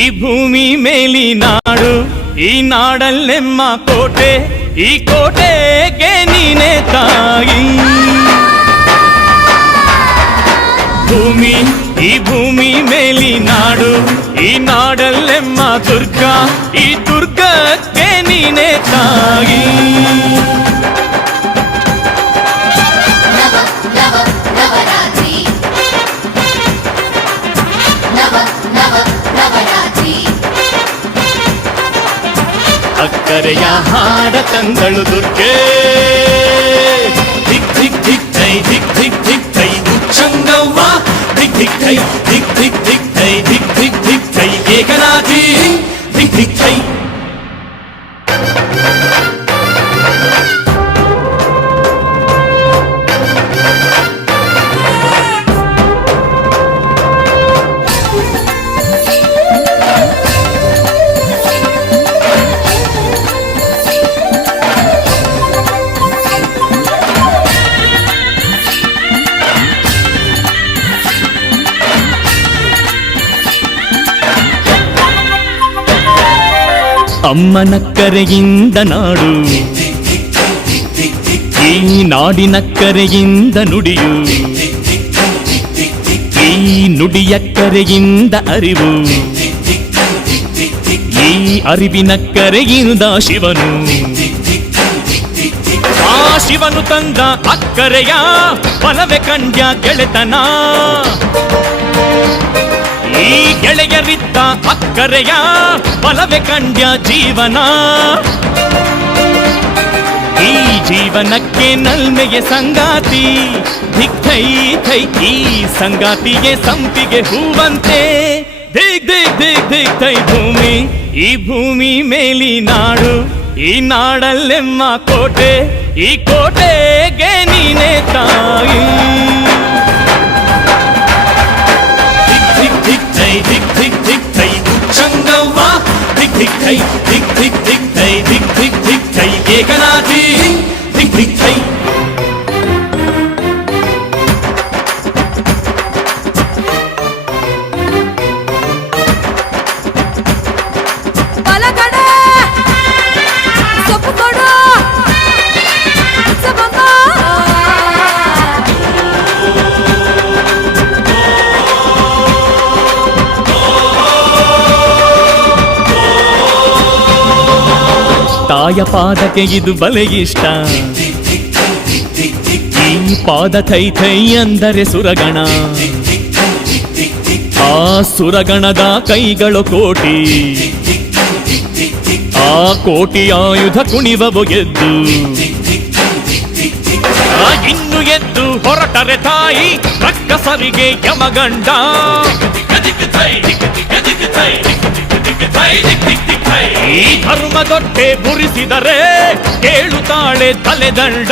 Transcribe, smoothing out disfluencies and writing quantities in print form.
ಈ ಭೂಮಿ ಮೇಲಿನಾಡು, ಈ ನಾಡಲ್ಲೆಮ್ಮ ಕೋಟೆ, ಈ ಕೋಟೆಗೆ ನೀನೆ ತಾಯಿ. ಭೂಮಿ, ಈ ಭೂಮಿ ಮೇಲಿನಾಡು, ಈ ನಾಡಲ್ಲೆಮ್ಮ ದುರ್ಗ, ಈ ದುರ್ಗಕ್ಕೆ ನೀನೆ ತಾಯಿ. ಅಕ್ಕರೆಯ ಹಾಡ ತಂದಳು ದುರ್ಗೆ, ದಿಕ್ ದಿಕ್ ದಿಕ್ ತೈ, ದಿಕ್ ದಿಕ್ ದಿಕ್ ತೈ ಉಚ್ಚಂಗವ್ವ, ದಿಕ್ ದಿಕ್ ತೈ, ದಿಕ್ ದಿಕ್ ದಿಕ್ ತೈ, ದಿಕ್ ದಿಕ್ ದಿಕ್ ತೈ ಏಕನಾಥಿ, ದಿಕ್ ದಿಕ್ ತೈ. ಅಮ್ಮನ ಕರೆಯಿಂದ ನಾಡು, ಈ ನಾಡಿನ ಕರೆಯಿಂದ ನುಡಿಯು, ಈ ನುಡಿಯ ಕರೆಯಿಂದ ಅರಿವು, ಈ ಅರಿವಿನ ಕರೆಯಿಂದ ಶಿವನು. ಆ ಶಿವನು ತಂದ ಅಕ್ಕರೆಯ ಬಲವೆ ಕಂಡ್ಯ ಗೆಳೆತನ, ಈ ಗೆಳೆಯರಿದ್ದ ಅಕ್ಕರೆಯ ಬಲವೆ ಕಂಡ್ಯ ಜೀವನ. ಈ ಜೀವನಕ್ಕೆ ನಲ್ಮೆಗೆ ಸಂಗಾತಿ, ದಿಕ್ ಥೈ ಥೈ, ಈ ಸಂಗಾತಿಗೆ ಸಂಪಿಗೆ ಹೂವಂತೆ, ದಿಕ್ ದಿಕ್ ದಿಕ್ ದಿಕ್ ಥೈ ಭೂಮಿ, ಈ ಭೂಮಿ ಮೇಲಿನಾಡು, ಈ ನಾಡಲ್ಲೆಮ್ಮ ಕೋಟೆ, ಈ ಕೋಟೆಗೆ ನೀನೆ ತಾಯಿ. ದಿಕ್ ದಿಕ್ ದಿಕ್ ತೈ ಉಚ್ಚಂಗವ್ವ, ದಿಕ್ ದಿಕ್ ತೈ, ದಿಕ್ ದಿಕ್ ದಿಕ್ ತೈ, ದಿಕ್ ದಿಕ್ ದಿಕ್ ತೈ ಏಕನಾಥಿ, ದಿಕ್ ದಿಕ್ ತೈ. ತಾಯ ಪಾದಕ್ಕೆ ಇದು ಬಲೆ ಇಷ್ಟ, ಈ ಪಾದ ಥೈ ಥೈ ಅಂದರೆ ಸುರಗಣ, ಆ ಸುರಗಣದ ಕೈಗಳು ಕೋಟಿ, ಆ ಕೋಟಿ ಆಯುಧ ಕುಣಿವವು ಗೆದ್ದು, ಇನ್ನು ಎದ್ದು ಹೊರಟರೆ ತಾಯಿ ರಕ್ಕಸರಿಗೆ ಯಮಗಂಡ. ಈ ಧರ್ಮದೊಟ್ಟೆ ಬುರಿಸಿದರೆ ಕೇಳುತ್ತಾಳೆ ತಲೆದಂಡ.